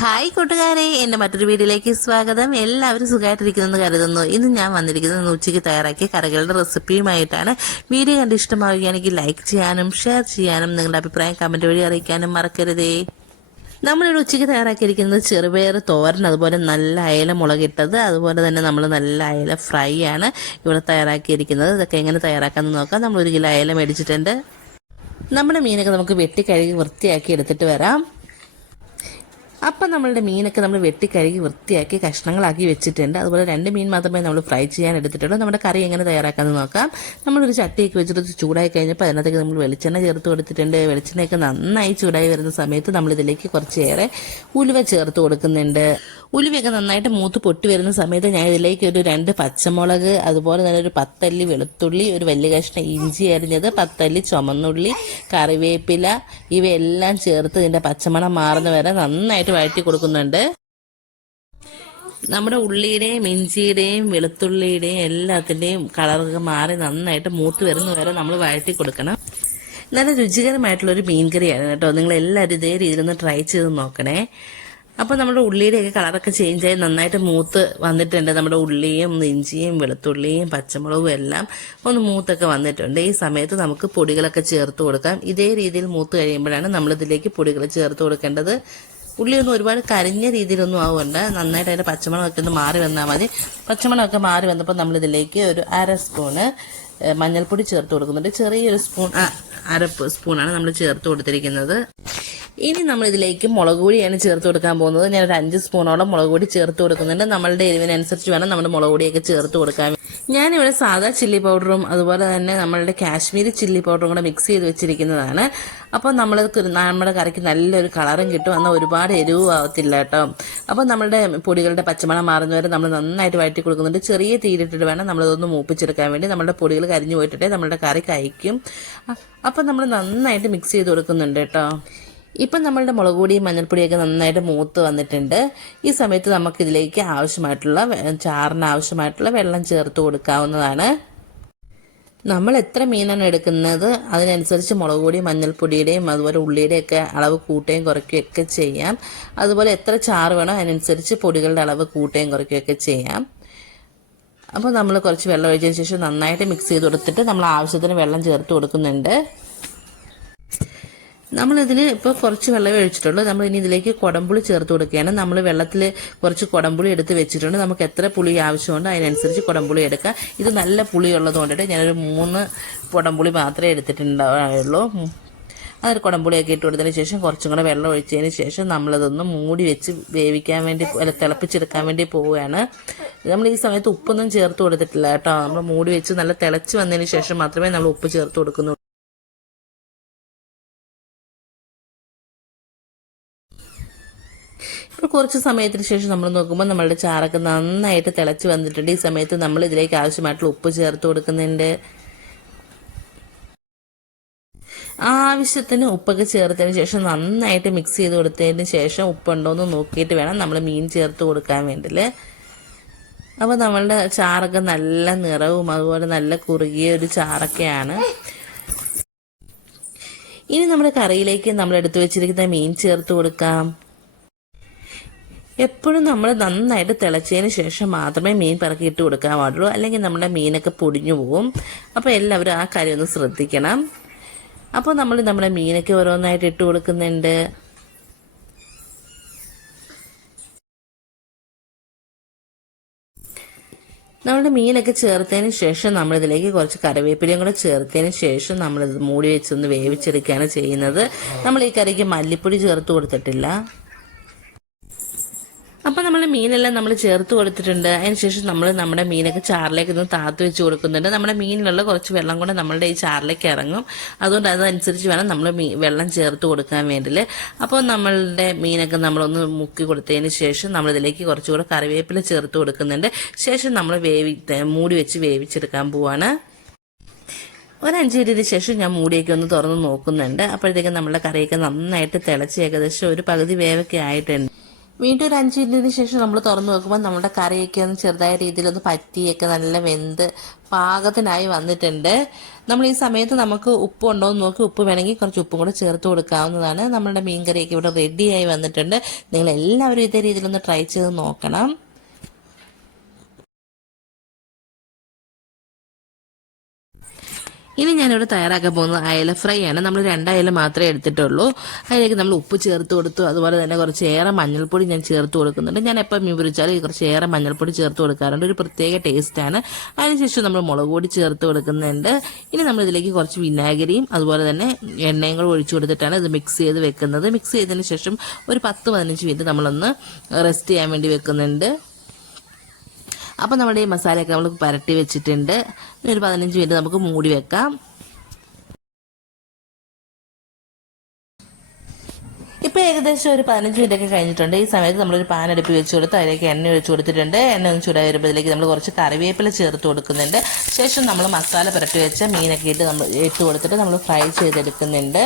Hi കൂട്ടുകാരെ. എന്റെ മറ്റൊരു വീഡിയോയിലേക്ക് സ്വാഗതം. എല്ലാവരും സുഖമായിട്ടിരിക്കുന്നെന്ന് കരുതുന്നു. ഇന്ന് ഞാൻ വന്നിരിക്കുന്നത് ഉച്ചയ്ക്ക് തയ്യാറാക്കിയ കറികളുടെ റെസിപ്പിയുമായിട്ടാണ്. വീഡിയോ കണ്ട് ഇഷ്ടമാവുകയാണെങ്കിൽ ലൈക്ക് ചെയ്യാനും ഷെയർ ചെയ്യാനും നിങ്ങളുടെ അഭിപ്രായം കമന്റ് വഴി അറിയിക്കാനും മറക്കരുതേ. നമ്മളിവിടെ ഉച്ചയ്ക്ക് തയ്യാറാക്കിയിരിക്കുന്നത് ചെറുപയർ തോരൻ അതുപോലെ നല്ല അയല മുളകിട്ടത് അതുപോലെ തന്നെ നമ്മൾ നല്ല അയല ഫ്രൈ ആണ് ഇവിടെ തയ്യാറാക്കിയിരിക്കുന്നത്. ഇതൊക്കെ എങ്ങനെ തയ്യാറാക്കാമെന്ന് നോക്കാം. നമ്മൾ ഒരു കിലോ അയല മേടിച്ചിട്ടുണ്ട്. നമ്മുടെ മീനൊക്കെ നമുക്ക് വെട്ടി കഴുകി വൃത്തിയാക്കി എടുത്തിട്ട് വരാം. അപ്പം നമ്മളുടെ മീനൊക്കെ നമ്മൾ വെട്ടിക്കഴുകി വൃത്തിയാക്കി കഷ്ണങ്ങളാക്കി വെച്ചിട്ടുണ്ട്. അതുപോലെ രണ്ട് മീൻ മാത്രമേ നമ്മൾ ഫ്രൈ ചെയ്യാൻ എടുത്തിട്ടുള്ളൂ. നമ്മുടെ കറി എങ്ങനെ തയ്യാറാക്കാമെന്ന് നോക്കാം. നമ്മളൊരു ചട്ടിയൊക്കെ വെച്ചിട്ട് ചൂടായി കഴിഞ്ഞപ്പോൾ അതിനകത്തേക്ക് നമ്മൾ വെളിച്ചെണ്ണ ചേർത്ത് കൊടുത്തിട്ടുണ്ട്. വെളിച്ചെണ്ണയൊക്കെ നന്നായി ചൂടായി വരുന്ന സമയത്ത് നമ്മൾ ഇതിലേക്ക് കുറച്ചേറെ ഉലുവ ചേർത്ത് കൊടുക്കുന്നുണ്ട്. ഉലുവയൊക്കെ നന്നായിട്ട് മൂത്ത് പൊട്ടി വരുന്ന സമയത്ത് ഞാൻ ഇതിലേക്ക് ഒരു രണ്ട് പച്ചമുളക് അതുപോലെ തന്നെ ഒരു പത്തല്ലി വെളുത്തുള്ളി ഒരു വലിയ കഷ്ണം ഇഞ്ചി അരിഞ്ഞത് പത്തല്ലി ചുമന്നുള്ളി കറിവേപ്പില ഇവയെല്ലാം ചേർത്ത് ഇതിന്റെ പച്ചമണം മാറുന്ന വരെ നന്നായിട്ട് വഴറ്റി കൊടുക്കുന്നുണ്ട്. നമ്മുടെ ഉള്ളിയുടെയും ഇഞ്ചിയുടെയും വെളുത്തുള്ളിയുടെയും എല്ലാത്തിന്റെയും കളറൊക്കെ മാറി നന്നായിട്ട് മൂത്ത് വരുന്ന വരെ നമ്മൾ വഴറ്റി കൊടുക്കണം. നല്ല രുചികരമായിട്ടുള്ള ഒരു മീൻ കറിയാണ് കേട്ടോ. നിങ്ങൾ എല്ലാവരും ഇതേ രീതിയിലൊന്ന് ട്രൈ ചെയ്ത് നോക്കണേ. അപ്പോൾ നമ്മുടെ ഉള്ളിയുടെയൊക്കെ കളറൊക്കെ ചേഞ്ച് ആയി നന്നായിട്ട് മൂത്ത് വന്നിട്ടുണ്ട്. നമ്മുടെ ഉള്ളിയും ഇഞ്ചിയും വെളുത്തുള്ളിയും പച്ചമുളകും എല്ലാം ഒന്ന് മൂത്തൊക്കെ വന്നിട്ടുണ്ട്. ഈ സമയത്ത് നമുക്ക് പൊടികളൊക്കെ ചേർത്ത് കൊടുക്കാം. ഇതേ രീതിയിൽ മൂത്ത് കഴിയുമ്പോഴാണ് നമ്മൾ ഇതിലേക്ക് പൊടികൾ ചേർത്ത് കൊടുക്കേണ്ടത്. ഉള്ളിയൊന്നും ഒരുപാട് കരിഞ്ഞ രീതിയിലൊന്നും ആവുകൊണ്ട് നന്നായിട്ട് അതിന്റെ പച്ചമുളകൊക്കെ ഒന്ന് മാറി വന്നാൽ മതി. പച്ചമുളകൊക്കെ മാറി വന്നപ്പോൾ നമ്മളിതിലേക്ക് ഒരു അര സ്പൂണ് മഞ്ഞൾപ്പൊടി ചേർത്ത് കൊടുക്കുന്നുണ്ട്. ചെറിയൊരു സ്പൂൺ അര സ്പൂണാണ് നമ്മൾ ചേർത്ത് കൊടുത്തിരിക്കുന്നത്. ഇനി നമ്മൾ ഇതിലേക്ക് മുളക് പൊടിയാണ് ചേർത്ത് കൊടുക്കാൻ പോകുന്നത്. ഞാൻ ഒരു അഞ്ച് സ്പൂണോളം മുളക് പൊടി ചേർത്ത് കൊടുക്കുന്നുണ്ട്. നമ്മളുടെ എരിവിനനുസരിച്ച് വേണം നമ്മുടെ മുളക് പൊടിയൊക്കെ ചേർത്ത് കൊടുക്കാൻ. ഞാനിവിടെ സാധാ ചില്ലി പൗഡറും അതുപോലെ തന്നെ നമ്മളുടെ കാശ്മീരി ചില്ലി പൗഡറും കൂടെ മിക്സ് ചെയ്ത് വെച്ചിരിക്കുന്നതാണ്. അപ്പോൾ നമ്മൾ നമ്മുടെ കറിക്ക് നല്ലൊരു കളറും കിട്ടും. എന്നാൽ ഒരുപാട് എരിവും ആവത്തില്ല കേട്ടോ. അപ്പോൾ നമ്മുടെ പൊടികളുടെ പച്ചമണം മാറുന്നവരെ നമ്മൾ നന്നായിട്ട് വഴറ്റി കൊടുക്കുന്നുണ്ട്. ചെറിയ തീരിട്ടിട്ട് വേണം നമ്മളിതൊന്ന് മൂപ്പിച്ചെടുക്കാൻ വേണ്ടി. നമ്മുടെ പൊടികൾ കരിഞ്ഞു പോയിട്ടിട്ടേ നമ്മുടെ കറി കഴിക്കും. അപ്പോൾ നമ്മൾ നന്നായിട്ട് മിക്സ് ചെയ്ത് കൊടുക്കുന്നുണ്ട് കേട്ടോ. ഇപ്പം നമ്മളുടെ മുളക് പൊടിയും മഞ്ഞൾപ്പൊടിയൊക്കെ നന്നായിട്ട് മൂത്ത് വന്നിട്ടുണ്ട്. ഈ സമയത്ത് നമുക്ക് ഇതിലേക്ക് ആവശ്യമായിട്ടുള്ള ചാറിന് ആവശ്യമായിട്ടുള്ള വെള്ളം ചേർത്ത് കൊടുക്കാവുന്നതാണ്. നമ്മൾ എത്ര മീനാണ് എടുക്കുന്നത് അതിനനുസരിച്ച് മുളക് പൊടി മഞ്ഞൾപ്പൊടിയുടെയും അതുപോലെ ഉള്ളിയുടെയും ഒക്കെ അളവ് കൂട്ടുകയും കുറയ്ക്കുകയും ഒക്കെ ചെയ്യാം. അതുപോലെ എത്ര ചാറ് വേണോ അതിനനുസരിച്ച് പൊടികളുടെ അളവ് കൂട്ടുകയും കുറയ്ക്കുകയും ഒക്കെ ചെയ്യാം. അപ്പോൾ നമ്മൾ കുറച്ച് വെള്ളം ഒഴിച്ചതിന് ശേഷം നന്നായിട്ട് മിക്സ് ചെയ്ത് കൊടുത്തിട്ട് നമ്മൾ ആവശ്യത്തിന് വെള്ളം ചേർത്ത് കൊടുക്കുന്നുണ്ട്. നമ്മളിതിൽ ഇപ്പോൾ കുറച്ച് വെള്ളം ഒഴിച്ചിട്ടുള്ളൂ. നമ്മൾ ഇനി ഇതിലേക്ക് കുടംപുളി ചേർത്ത് കൊടുക്കുകയാണ്. നമ്മൾ വെള്ളത്തിൽ കുറച്ച് കുടംപുളി എടുത്ത് വെച്ചിട്ടുണ്ട്. നമുക്ക് എത്ര പുളി ആവശ്യമുണ്ടോ അതിനനുസരിച്ച് കുടംപുളി എടുക്കാം. ഇത് നല്ല പുളി ഉള്ളത് കൊണ്ടിട്ട് ഞാനൊരു മൂന്ന് കുടംപുളി മാത്രമേ എടുത്തിട്ടുണ്ടാവുള്ളൂ. അതൊരു കുടംപുളിയൊക്കെ ഇട്ട് കൊടുത്തതിന് ശേഷം കുറച്ചും കൂടെ വെള്ളം ഒഴിച്ചതിന് ശേഷം നമ്മളതൊന്ന് മൂടി വെച്ച് വേവിക്കാൻ വേണ്ടി അല്ല തിളപ്പിച്ചെടുക്കാൻ വേണ്ടി പോവുകയാണ്. നമ്മൾ ഈ സമയത്ത് ഉപ്പൊന്നും ചേർത്ത് കൊടുത്തിട്ടില്ല കേട്ടോ. നമ്മൾ മൂടി വെച്ച് നല്ല തിളച്ച് വന്നതിന് ശേഷം മാത്രമേ നമ്മൾ ഉപ്പ് ചേർത്ത് കൊടുക്കുന്നുള്ളൂ. ഇപ്പോൾ കുറച്ച് സമയത്തിന് ശേഷം നമ്മൾ നോക്കുമ്പോൾ നമ്മളുടെ ചാറൊക്കെ നന്നായിട്ട് തിളച്ച് വന്നിട്ടുണ്ട്. ഈ സമയത്ത് നമ്മൾ ഇതിലേക്ക് ആവശ്യമായിട്ടുള്ള ഉപ്പ് ചേർത്ത് കൊടുക്കുന്നുണ്ട്. ആവശ്യത്തിന് ഉപ്പൊക്കെ ചേർത്തതിന് ശേഷം നന്നായിട്ട് മിക്സ് ചെയ്ത് കൊടുത്തതിന് ശേഷം ഉപ്പുണ്ടോ എന്ന് നോക്കിയിട്ട് വേണം നമ്മൾ മീൻ ചേർത്ത് കൊടുക്കാൻ വേണ്ടിൽ. അപ്പോൾ നമ്മളുടെ ചാറൊക്കെ നല്ല നിറവും അതുപോലെ നല്ല കുറുകിയ ഒരു ചാറൊക്കെയാണ്. ഇനി നമ്മുടെ കറിയിലേക്ക് നമ്മൾ എടുത്തു വെച്ചിരിക്കുന്ന മീൻ ചേർത്ത് കൊടുക്കാം. എപ്പോഴും നമ്മൾ നന്നായിട്ട് തിളച്ചതിന് ശേഷം മാത്രമേ മീൻ പിറക്കി ഇട്ട് കൊടുക്കാൻ പാടുള്ളൂ. അല്ലെങ്കിൽ നമ്മുടെ മീനൊക്കെ പൊടിഞ്ഞു പോകും അപ്പോൾ എല്ലാവരും ആ കാര്യം ഒന്ന് ശ്രദ്ധിക്കണം. അപ്പോൾ നമ്മൾ നമ്മുടെ മീനൊക്കെ ഓരോന്നായിട്ട് ഇട്ട് കൊടുക്കുന്നുണ്ട്. നമ്മുടെ മീനൊക്കെ ചേർത്തതിന് ശേഷം നമ്മളിതിലേക്ക് കുറച്ച് കറിവേപ്പിലയും കൂടെ ചേർത്തതിന് ശേഷം നമ്മളിത് മൂടി വെച്ചൊന്ന് വേവിച്ചെടുക്കുകയാണ് ചെയ്യുന്നത്. നമ്മൾ ഈ കറിക്ക് മല്ലിപ്പൊടി ചേർത്ത് കൊടുത്തിട്ടില്ല. അപ്പം നമ്മൾ മീനെല്ലാം നമ്മൾ ചേർത്ത് കൊടുത്തിട്ടുണ്ട്. അതിനുശേഷം നമ്മൾ നമ്മുടെ മീനൊക്കെ ചാറിലേക്ക് ഒന്ന് താത്ത് വെച്ച് കൊടുക്കുന്നുണ്ട്. നമ്മുടെ മീനിലുള്ള കുറച്ച് വെള്ളം കൂടെ നമ്മളുടെ ഈ ചാറിലേക്ക് ഇറങ്ങും. അതുകൊണ്ട് അതനുസരിച്ച് വേണം നമ്മൾ മീ വെള്ളം ചേർത്ത് കൊടുക്കാൻ വേണ്ടിയിൽ അപ്പോൾ നമ്മളുടെ മീനൊക്കെ നമ്മളൊന്ന് മുക്കി കൊടുത്തതിന് ശേഷം നമ്മളിതിലേക്ക് കുറച്ചുകൂടെ കറിവേപ്പില ചേർത്ത് കൊടുക്കുന്നുണ്ട്. ശേഷം നമ്മൾ വേവി മൂടി വെച്ച് വേവിച്ചെടുക്കാൻ പോവാണ്. ഒരു അഞ്ച് മിനിറ്റിന് ശേഷം ഞാൻ മൂടിയൊക്കെ ഒന്ന് തുറന്ന് നോക്കുന്നുണ്ട്. അപ്പോഴത്തേക്കും നമ്മുടെ കറിയൊക്കെ നന്നായിട്ട് തിളച്ച് ഏകദേശം ഒരു പകുതി വേവൊക്കെ ആയിട്ടുണ്ട്. വീണ്ടും ഒരു അഞ്ച് മിനിറ്റിന് ശേഷം നമ്മൾ തുറന്നു നോക്കുമ്പോൾ നമ്മുടെ കറിയൊക്കെ ഒന്ന് ചെറുതായ രീതിയിലൊന്ന് പറ്റിയൊക്കെ നല്ല വെന്ത് പാകത്തിനായി വന്നിട്ടുണ്ട്. നമ്മൾ ഈ സമയത്ത് നമുക്ക് ഉപ്പ് ഉണ്ടോ എന്ന് നോക്കി ഉപ്പ് വേണമെങ്കിൽ കുറച്ച് ഉപ്പും കൂടെ ചേർത്ത് കൊടുക്കാവുന്നതാണ്. നമ്മുടെ മീൻ കറിയൊക്കെ ഇവിടെ റെഡിയായി വന്നിട്ടുണ്ട്. നിങ്ങൾ എല്ലാവരും ഇതേ രീതിയിലൊന്ന് ട്രൈ ചെയ്ത് നോക്കണം. ഇനി ഞാനിവിടെ തയ്യാറാക്കാൻ പോകുന്നത് അയല ഫ്രൈ ആണ് നമ്മൾ രണ്ടയല മാത്രമേ എടുത്തിട്ടുള്ളൂ. അതിലേക്ക് നമ്മൾ ഉപ്പ് ചേർത്ത് കൊടുത്തു. അതുപോലെ തന്നെ കുറച്ച് ഏറെ മഞ്ഞൾപ്പൊടി ഞാൻ ചേർത്ത് കൊടുക്കുന്നുണ്ട്. ഞാൻ എപ്പോൾ മീൻ പൊരിച്ചാലും കുറച്ച് ഏറെ മഞ്ഞൾപ്പൊടി ചേർത്ത് കൊടുക്കാറുണ്ട്. ഒരു പ്രത്യേക ടേസ്റ്റാണ് അതിനുശേഷം നമ്മൾ മുളക് പൊടി ചേർത്ത് കൊടുക്കുന്നുണ്ട്. ഇനി നമ്മൾ ഇതിലേക്ക് കുറച്ച് വിനാഗിരിയും അതുപോലെ തന്നെ എണ്ണയും കൂടെ ഒഴിച്ചു കൊടുത്തിട്ടാണ് ഇത് മിക്സ് ചെയ്ത് വെക്കുന്നത്. മിക്സ് ചെയ്തതിന് ശേഷം ഒരു പത്ത് പതിനഞ്ച് മിനിറ്റ് നമ്മളൊന്ന് റെസ്റ്റ് ചെയ്യാൻ വേണ്ടി വെക്കുന്നുണ്ട്. അപ്പോൾ നമ്മുടെ ഈ മസാലയൊക്കെ നമ്മൾ പരട്ടി വെച്ചിട്ടുണ്ട്. ഇനി ഒരു പതിനഞ്ച് മിനിറ്റ് നമുക്ക് മൂടി വെക്കാം. ഇപ്പോൾ ഏകദേശം ഒരു പതിനഞ്ച് മിനിറ്റ് ഒക്കെ കഴിഞ്ഞിട്ടുണ്ട്. ഈ സമയത്ത് നമ്മളൊരു പാൻ അടുപ്പി വെച്ച് കൊടുത്ത് അതിലേക്ക് എണ്ണ ഒഴിച്ച് കൊടുത്തിട്ടുണ്ട്. എണ്ണ ഒന്ന് ചൂടായി വരുമ്പോഴത്തേക്ക് നമ്മൾ കുറച്ച് കറിവേപ്പില ചേർത്ത് കൊടുക്കുന്നുണ്ട്. ശേഷം നമ്മൾ മസാല പുരട്ടി വെച്ച മീനൊക്കെ ഇട്ട് നമ്മൾ ഇട്ട് കൊടുത്തിട്ട് നമ്മൾ ഫ്രൈ ചെയ്തെടുക്കുന്നുണ്ട്.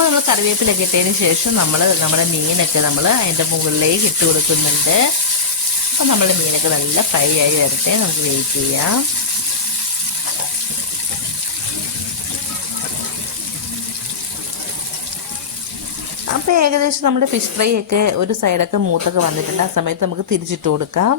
അപ്പോൾ നമ്മൾ കറിവേപ്പിലൊക്കെ ഇട്ടതിന് ശേഷം നമ്മൾ നമ്മുടെ മീനൊക്കെ നമ്മൾ അതിന്റെ മുകളിലേക്ക് ഇട്ട് കൊടുക്കുന്നുണ്ട്. അപ്പോൾ നമ്മുടെ മീനൊക്കെ നല്ല ഫ്രൈ ആയി വരട്ടെ നമുക്ക് വെയിറ്റ് ചെയ്യാം. അപ്പോൾ ഏകദേശം നമ്മുടെ ഫിഷ് ഫ്രൈ ഒക്കെ ഒരു സൈഡൊക്കെ മൂത്തൊക്കെ വന്നിട്ടുണ്ട്. ആ സമയത്ത് നമുക്ക് തിരിച്ചിട്ട് കൊടുക്കാം.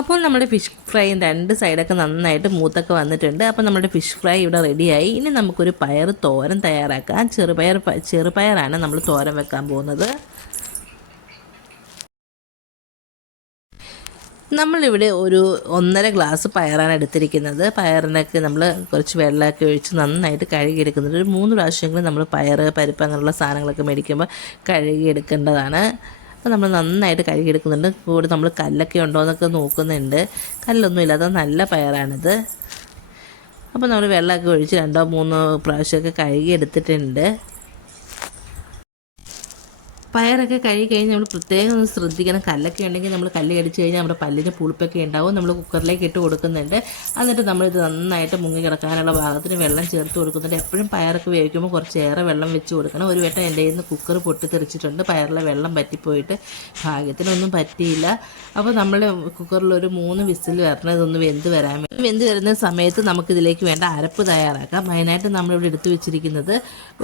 അപ്പോൾ നമ്മുടെ ഫിഷ് ഫ്രൈ രണ്ട് സൈഡൊക്കെ നന്നായിട്ട് മൂത്തൊക്കെ വന്നിട്ടുണ്ട്. അപ്പോൾ നമ്മുടെ ഫിഷ് ഫ്രൈ ഇവിടെ റെഡിയായി ഇനി നമുക്കൊരു പയർ തോരൻ തയ്യാറാക്കാം. ചെറുപയർ ചെറുപയറാണ് നമ്മൾ തോരൻ വെക്കാൻ പോകുന്നത്. നമ്മളിവിടെ ഒരു ഒന്നര ഗ്ലാസ് പയറാണ് എടുത്തിരിക്കുന്നത്. പയറിനൊക്കെ നമ്മൾ കുറച്ച് വെള്ളമൊക്കെ ഒഴിച്ച് നന്നായിട്ട് കഴുകിയെടുക്കുന്നുണ്ട്. ഒരു മൂന്ന് പ്രാവശ്യമെങ്കിലും നമ്മൾ പയർ പരിപ്പ് അങ്ങനെയുള്ള സാധനങ്ങളൊക്കെ മേടിക്കുമ്പോൾ കഴുകിയെടുക്കേണ്ടതാണ്. അപ്പോൾ നമ്മൾ നന്നായിട്ട് കഴുകിയെടുക്കുന്നുണ്ട്. കൂടെ നമ്മൾ കല്ലൊക്കെ ഉണ്ടോ എന്നൊക്കെ നോക്കുന്നുണ്ട്. കല്ലൊന്നും ഇല്ലാതെ നല്ല പയറാണിത്. അപ്പോൾ നമ്മൾ വെള്ളമൊക്കെ ഒഴിച്ച് രണ്ടോ മൂന്നോ പ്രാവശ്യമൊക്കെ കഴുകിയെടുത്തിട്ടുണ്ട്. പയറൊക്കെ കഴുകി കഴിഞ്ഞ് നമ്മൾ പ്രത്യേകം ഒന്ന് ശ്രദ്ധിക്കണം. കല്ലൊക്കെ ഉണ്ടെങ്കിൽ നമ്മൾ കല്ല് കടിച്ചു കഴിഞ്ഞാൽ നമ്മുടെ പല്ലിന് പുളിപ്പൊക്കെ ഉണ്ടാവും. നമ്മൾ കുക്കറിലേക്ക് ഇട്ട് കൊടുക്കുന്നുണ്ട്. എന്നിട്ട് നമ്മളിത് നന്നായിട്ട് മുങ്ങി കിടക്കാനുള്ള ഭാഗത്തിന് വെള്ളം ചേർത്ത് കൊടുക്കുന്നുണ്ട്. എപ്പോഴും പയറൊക്കെ വേവിക്കുമ്പോൾ കുറച്ചേറെ വെള്ളം വെച്ച് കൊടുക്കണം. ഒരു വട്ടം എന്റെ നിന്ന് കുക്കർ പൊട്ടിത്തെറിച്ചിട്ടുണ്ട്. പയറിലെ വെള്ളം പറ്റിപ്പോയിട്ട് ഭാഗ്യത്തിനൊന്നും പറ്റിയില്ല. അപ്പോൾ നമ്മൾ കുക്കറിൽ ഒരു മൂന്ന് വിസിൽ വരണം. ഇതൊന്ന് വെന്ത് വരാൻ വെന്ത് വരുന്ന സമയത്ത് നമുക്കിതിലേക്ക് വേണ്ട അരപ്പ് തയ്യാറാക്കാം. അതിനായിട്ട് നമ്മളിവിടെ എടുത്തു വെച്ചിരിക്കുന്നത്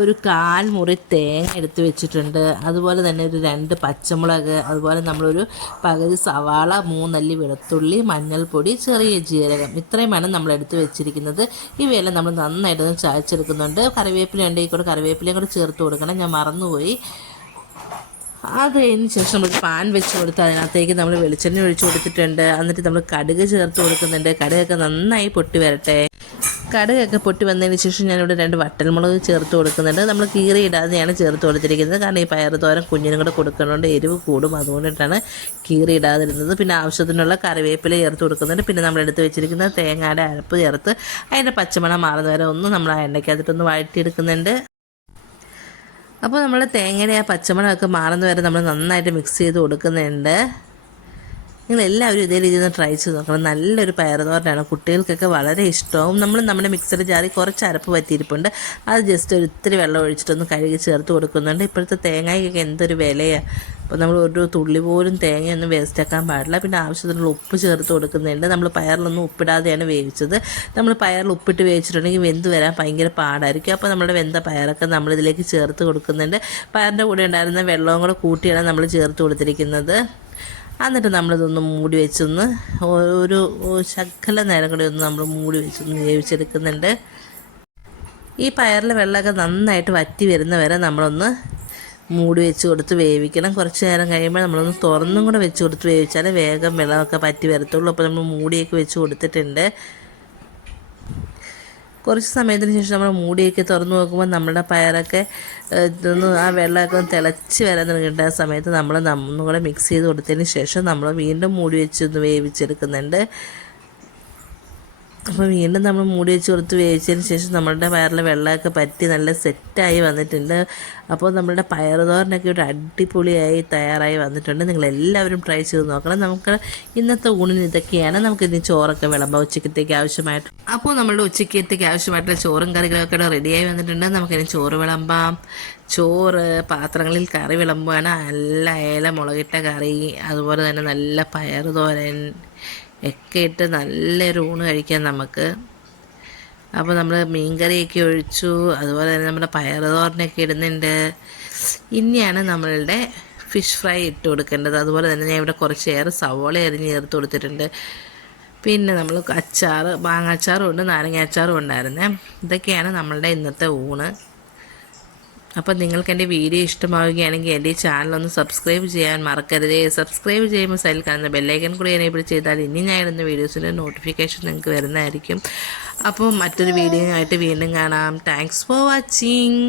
ഒരു കാൽ മുറി തേങ്ങ എടുത്ത് വെച്ചിട്ടുണ്ട്. അതുപോലെ തന്നെ ഒരു രണ്ട് പച്ചമുളക് അതുപോലെ നമ്മളൊരു പകുതി സവാള മൂന്നല്ലി വെളുത്തുള്ളി മഞ്ഞൾപ്പൊടി ചെറിയ ജീരകം. ഇത്രയുമാണ് നമ്മൾ എടുത്ത് വെച്ചിരിക്കുന്നത്. ഇവയെല്ലാം നമ്മൾ നന്നായിട്ട് ചായച്ചെടുക്കുന്നുണ്ട് കറിവേപ്പില ഉണ്ടെങ്കിൽ കൂടെ കറിവേപ്പിലയും കൂടെ ചേർത്ത് കൊടുക്കണം. ഞാൻ മറന്നുപോയി. അത് കഴിഞ്ഞ ശേഷം നമ്മൾ പാൻ വെച്ച് കൊടുത്ത് അതിനകത്തേക്ക് നമ്മൾ വെളിച്ചെണ്ണ ഒഴിച്ചു കൊടുത്തിട്ടുണ്ട്. എന്നിട്ട് നമ്മൾ കടുക് ചേർത്ത് കൊടുക്കുന്നുണ്ട്. കടുകൊക്കെ നന്നായി പൊട്ടി വരട്ടെ. കടുകൊക്കെ പൊട്ടി വന്നതിന് ശേഷം ഞാനിവിടെ രണ്ട് വട്ടൽമുളക് ചേർത്ത് കൊടുക്കുന്നുണ്ട്. നമ്മൾ കീറി ഇടാതെയാണ് ചേർത്ത് കൊടുത്തിരിക്കുന്നത്. കാരണം ഈ പയർ തോരൻ കുഞ്ഞിനും കൂടെ കൊടുക്കുന്നതുകൊണ്ട് എരിവ് കൂടും. അതുകൊണ്ടിട്ടാണ് കീറി ഇടാതിരുന്നത്. പിന്നെ ആവശ്യത്തിനുള്ള കറിവേപ്പില ചേർത്ത് കൊടുക്കുന്നുണ്ട്. പിന്നെ നമ്മൾ എടുത്ത് വെച്ചിരിക്കുന്ന തേങ്ങയുടെ അരപ്പ് ചേർത്ത് അതിന്റെ പച്ചമണം മാറുന്ന വരെ ഒന്ന് നമ്മൾ ആ എണ്ണയ്ക്കകത്തിട്ടൊന്ന് വഴറ്റിയെടുക്കുന്നുണ്ട്. അപ്പോൾ നമ്മൾ തേങ്ങയുടെ ആ പച്ചമണമൊക്കെ മാറുന്ന വരെ നമ്മൾ നന്നായിട്ട് മിക്സ് ചെയ്ത് കൊടുക്കുന്നുണ്ട്. നിങ്ങൾ എല്ലാവരും ഇതേ രീതിയിൽ ഒന്ന് ട്രൈ ചെയ്ത് നോക്കണം. നല്ലൊരു പയർ തോരനാണ് കുട്ടികൾക്കൊക്കെ വളരെ ഇഷ്ടവും. നമ്മൾ നമ്മുടെ മിക്സർ ജാറിൽ കുറച്ച് അരപ്പ് പറ്റിയിരിപ്പുണ്ട് അത് ജസ്റ്റ് ഒരു ഇത്തിരി വെള്ളം ഒഴിച്ചിട്ടൊന്ന് കഴുകി ചേർത്ത് കൊടുക്കുന്നുണ്ട്. ഇപ്പോഴത്തെ തേങ്ങയ്ക്കൊക്കെ എന്തൊരു വിലയാണ് അപ്പോൾ നമ്മൾ ഒരു തുള്ളി പോലും തേങ്ങയൊന്നും വേസ്റ്റ് ആക്കാൻ പാടില്ല. പിന്നെ ആവശ്യത്തിനുള്ള ഉപ്പ് ചേർത്ത് കൊടുക്കുന്നുണ്ട്. നമ്മൾ പയറിലൊന്നും ഉപ്പിടാതെയാണ് വേവിച്ചത്. നമ്മൾ പയറിൽ ഉപ്പിട്ട് വേവിച്ചിട്ടുണ്ടെങ്കിൽ വെന്ത് വരാൻ ഭയങ്കര പാടായിരിക്കും. അപ്പോൾ നമ്മുടെ വെന്ത പയറൊക്കെ നമ്മളിതിലേക്ക് ചേർത്ത് കൊടുക്കുന്നുണ്ട്. പയറിന്റെ കൂടെ ഉണ്ടായിരുന്ന വെള്ളവും കൂടെ കൂട്ടിയാണ് നമ്മൾ ചേർത്ത് കൊടുത്തിരിക്കുന്നത്. എന്നിട്ട് നമ്മളിതൊന്ന് മൂടി വെച്ചൊന്ന് ഒരു ശകല നേരം കൂടി ഒന്ന് നമ്മൾ മൂടി വെച്ചൊന്ന് വേവിച്ചെടുക്കുന്നുണ്ട്. ഈ പയറിലെ വെള്ളമൊക്കെ നന്നായിട്ട് വറ്റി വരുന്ന വരെ നമ്മളൊന്ന് മൂടി വെച്ച് കൊടുത്ത് വേവിക്കണം. കുറച്ച് നേരം കഴിയുമ്പോൾ നമ്മളൊന്ന് തുറന്നും കൂടെ വെച്ച് കൊടുത്ത് വേവിച്ചാൽ വേഗം വെള്ളമൊക്കെ പറ്റി വരത്തുള്ളൂ. അപ്പോൾ നമ്മൾ മൂടിയൊക്കെ വെച്ച് കൊടുത്തിട്ടുണ്ട്. കുറച്ച് സമയത്തിന് ശേഷം നമ്മൾ മൂടിയൊക്കെ തുറന്നു നോക്കുമ്പോൾ നമ്മുടെ പയറൊക്കെ ഇതൊന്ന് ആ വെള്ളമൊക്കെ ഒന്ന് തിളച്ച് വരാൻ തുടങ്ങിയിട്ട് ആ സമയത്ത് നമ്മൾ ഒന്നും കൂടെ മിക്സ് ചെയ്ത് കൊടുത്തതിന് ശേഷം നമ്മൾ വീണ്ടും മൂടി വെച്ച് ഒന്ന് വേവിച്ചെടുക്കുന്നുണ്ട്. അപ്പോൾ വീണ്ടും നമ്മൾ മൂടി വെച്ച് കൊടുത്ത് വേവിച്ചതിന് ശേഷം നമ്മളുടെ പയറിലെ വെള്ളമൊക്കെ പറ്റി നല്ല സെറ്റായി വന്നിട്ടുണ്ട്. അപ്പോൾ നമ്മളുടെ പയറുതോരനൊക്കെ ഒരു അടിപൊളിയായി തയ്യാറായി വന്നിട്ടുണ്ട്. നിങ്ങൾ എല്ലാവരും ട്രൈ ചെയ്ത് നോക്കണം. നമുക്ക് ഇന്നത്തെ ഊണിന് ഇതൊക്കെയാണ്. നമുക്ക് ഇനി ചോറൊക്കെ വിളമ്പാം ഉച്ചക്കത്തേക്ക് ആവശ്യമായിട്ട്. അപ്പോൾ നമ്മളുടെ ഉച്ചക്കത്തേക്ക് ആവശ്യമായിട്ടുള്ള ചോറും കറികളൊക്കെ റെഡിയായി വന്നിട്ടുണ്ട്. നമുക്കിനി ചോറ് വിളമ്പാം. ചോറ് പാത്രങ്ങളിൽ കറി വിളമ്പുകയാണ് നല്ല ഏല മുളകിട്ട കറി അതുപോലെ തന്നെ നല്ല പയറുതോരൻ ഒക്കെ ഇട്ട് നല്ലൊരു ഊണ് കഴിക്കാം നമുക്ക്. അപ്പോൾ നമ്മൾ മീൻകറിയൊക്കെ ഒഴിച്ചു അതുപോലെ തന്നെ നമ്മുടെ പയറുതോരനൊക്കെ ഇടുന്നുണ്ട്. ഇനിയാണ് നമ്മളുടെ ഫിഷ് ഫ്രൈ ഇട്ട് കൊടുക്കേണ്ടത്. അതുപോലെ തന്നെ ഞാൻ ഇവിടെ കുറച്ച് ഏറെ സവോള എറിഞ്ഞ് ചേർത്ത് കൊടുത്തിട്ടുണ്ട്. പിന്നെ നമ്മൾ അച്ചാർ മാങ്ങ അച്ചാറും ഉണ്ട് നാരങ്ങ അച്ചാറും ഉണ്ടായിരുന്നേ. ഇതൊക്കെയാണ് നമ്മളുടെ ഇന്നത്തെ ഊണ്. അപ്പോൾ നിങ്ങൾക്ക് എന്റെ വീഡിയോ ഇഷ്ടമാവുകയാണെങ്കിൽ എന്റെ ഈ ചാനൽ ഒന്ന് സബ്സ്ക്രൈബ് ചെയ്യാൻ മറക്കരുത്. സബ്സ്ക്രൈബ് ചെയ്യുമ്പോൾ സൈഡിൽ കാണുന്ന ബെല്ലൈക്കൻ കൂടി എനേബിൾ ചെയ്താൽ ഇനി ഞാൻ ഇടുന്ന വീഡിയോസിന്റെ നോട്ടിഫിക്കേഷൻ നിങ്ങൾക്ക് വരുന്നതായിരിക്കും. അപ്പോൾ മറ്റൊരു വീഡിയോ ആയിട്ട് വീണ്ടും കാണാം. Thanks for watching